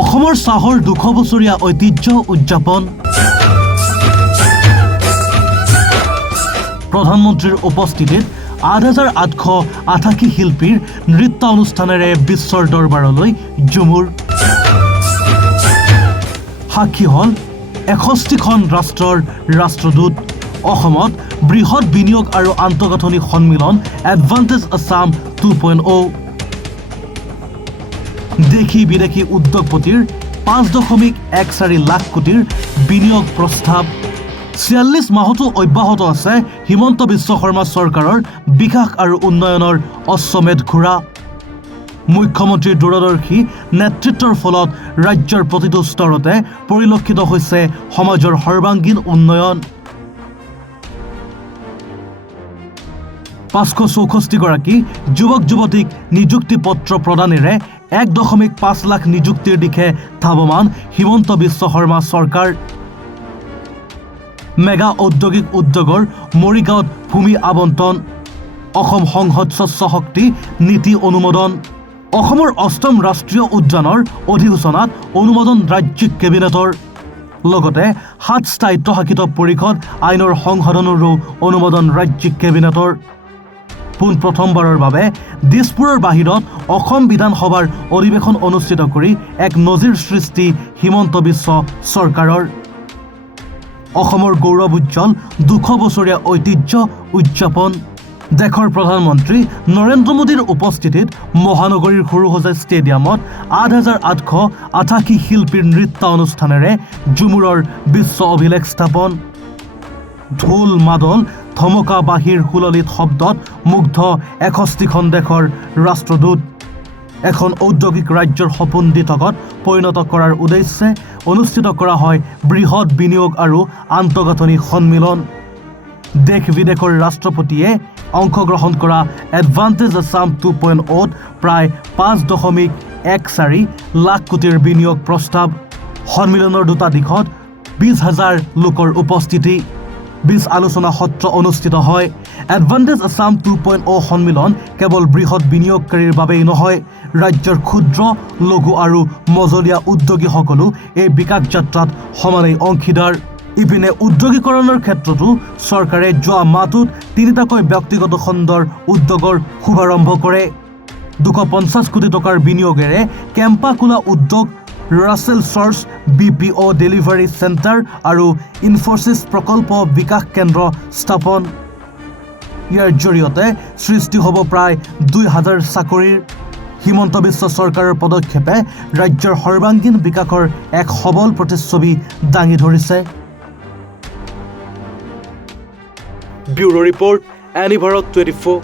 অসমৰ চাহৰ 200 বছৰীয়া ঐতিহ্য উদযাপন। প্ৰধানমন্ত্ৰীৰ উপস্থিতিত 8,888 শিল্পীৰ নৃত্য অনুষ্ঠানেৰে বিশ্বৰ দৰবাৰলৈ ঝুমুৰ। সাক্ষী হল 61খন ৰাষ্ট্ৰৰ ৰাষ্ট্ৰদূত। অসমত বৃহৎ বিনিয়োগ আৰু আন্তঃগাঁথনি সন্মিলন এডভান্টেজ আছাম 2.0। দেশী বিদেশী উদ্যোগপতিৰ 5.14 লাখ কোটিৰ বিনিয়োগ প্ৰস্তাৱ। 46 মাহতো অব্যাহত আছে হিমন্ত বিশ্ব শৰ্মা চৰকাৰৰ বিকাশ আৰু উন্নয়নৰ অশ্বমেধ ঘোঁৰা। মুখ্যমন্ত্ৰীৰ দূৰদৰ্শী নেতৃত্বৰ ফলত ৰাজ্যৰ প্ৰতিটো স্তৰতে পৰিলক্ষিত হৈছে সমাজৰ সৰ্বাংগীন উন্নয়ন। 564 গৰাকী যুৱক যুৱতীক নিযুক্তি পত্ৰ প্ৰদানেৰে 1.5 লাখ নিযুক্তিৰ দিশে ধাৱমান হিমন্ত বিশ্ব শৰ্মা চৰকাৰ। মেগা ঔদ্যোগিক উদ্যোগৰ মৰিগাঁৱত ভূমি আবণ্টন। অসম সংসদ স্বচ্ছ শক্তি নীতি অনুমোদন। অসমৰ 8ম ৰাষ্ট্ৰীয় উদ্যানৰ অধিসূচনাত অনুমোদন ৰাজ্যিক কেবিনেটৰ। লগতে 7 স্থায়িত্বশাসিত পৰিষদ আইনৰ সংশোধনৰো অনুমোদন ৰাজ্যিক কেবিনেটৰ। পোনপ্ৰথমবাৰৰ বাবে দিছপুৰৰ বাহিৰত অসম বিধানসভাৰ অধিৱেশন অনুষ্ঠিত কৰি এক নজিৰ সৃষ্টি হিমন্ত বিশ্ব চৰকাৰৰ। অসমৰ গৌৰৱ উজ্জ্বল 200 বছৰীয়া ঐতিহ্য উদযাপন। দেশৰ প্ৰধানমন্ত্ৰী নৰেন্দ্ৰ মোদীৰ উপস্থিতিত মহানগৰীৰ সৰুসজাই ষ্টেডিয়ামত 8,888 শিল্পীৰ নৃত্য অনুষ্ঠানেৰে ঝুমুৰৰ বিশ্ব অভিলেখ স্থাপন। ঢোল মাদল ধমকা বাঁহীৰ সুললিত শব্দত মুগ্ধ 61খন দেশৰ ৰাষ্ট্ৰদূত। এখন ঔদ্যোগিক ৰাজ্যৰ সপোন দিঠকত পৰিণত কৰাৰ উদ্দেশ্যে অনুষ্ঠিত কৰা হয় বৃহৎ বিনিয়োগ আৰু আন্তঃগাঁথনি সন্মিলন। দেশ বিদেশৰ ৰাষ্ট্ৰপতিয়ে অংশগ্ৰহণ কৰা এডভান্টেজ আছাম 2.0ত প্ৰায় 5.14 লাখ কোটিৰ বিনিয়োগ প্ৰস্তাৱ। সন্মিলনৰ দুটা দিশত 20,000 লোকৰ উপস্থিতি। 20 আলোচনা সত্ৰ অনুষ্ঠিত হয়। এডভান্টেজ আছাম 2.0 সন্মিলন কেৱল বৃহৎ বিনিয়োগকাৰীৰ বাবেই নহয়, ৰাজ্যৰ ক্ষুদ্ৰ লঘু আৰু মজলীয়া উদ্যোগীসকলো এই বিকাশ যাত্ৰাত সমানেই অংশীদাৰ। ইপিনে উদ্যোগীকৰণৰ ক্ষেত্ৰতো চৰকাৰে যোৱা মাহটোত 3টাকৈ ব্যক্তিগত খণ্ডৰ উদ্যোগৰ শুভাৰম্ভ কৰে। 250 কোটি টকাৰ বিনিয়োগেৰে কেম্পা কোলা উদ্যোগ, ৰাছেল চৰ্চ BPO ডেলিভাৰী চেণ্টাৰ আৰু ইনফ'চিছ প্ৰকল্প বিকাশ কেন্দ্ৰ স্থাপন। ইয়াৰ জৰিয়তে সৃষ্টি হ'ব প্ৰায় 2,000 চাকৰিৰ। হিমন্ত বিশ্ব চৰকাৰৰ পদক্ষেপে ৰাজ্যৰ সৰ্বাংগীন বিকাশৰ এক সবল প্ৰতিচ্ছবি দাঙি ধৰিছে। Bureau report, any Bharat 24।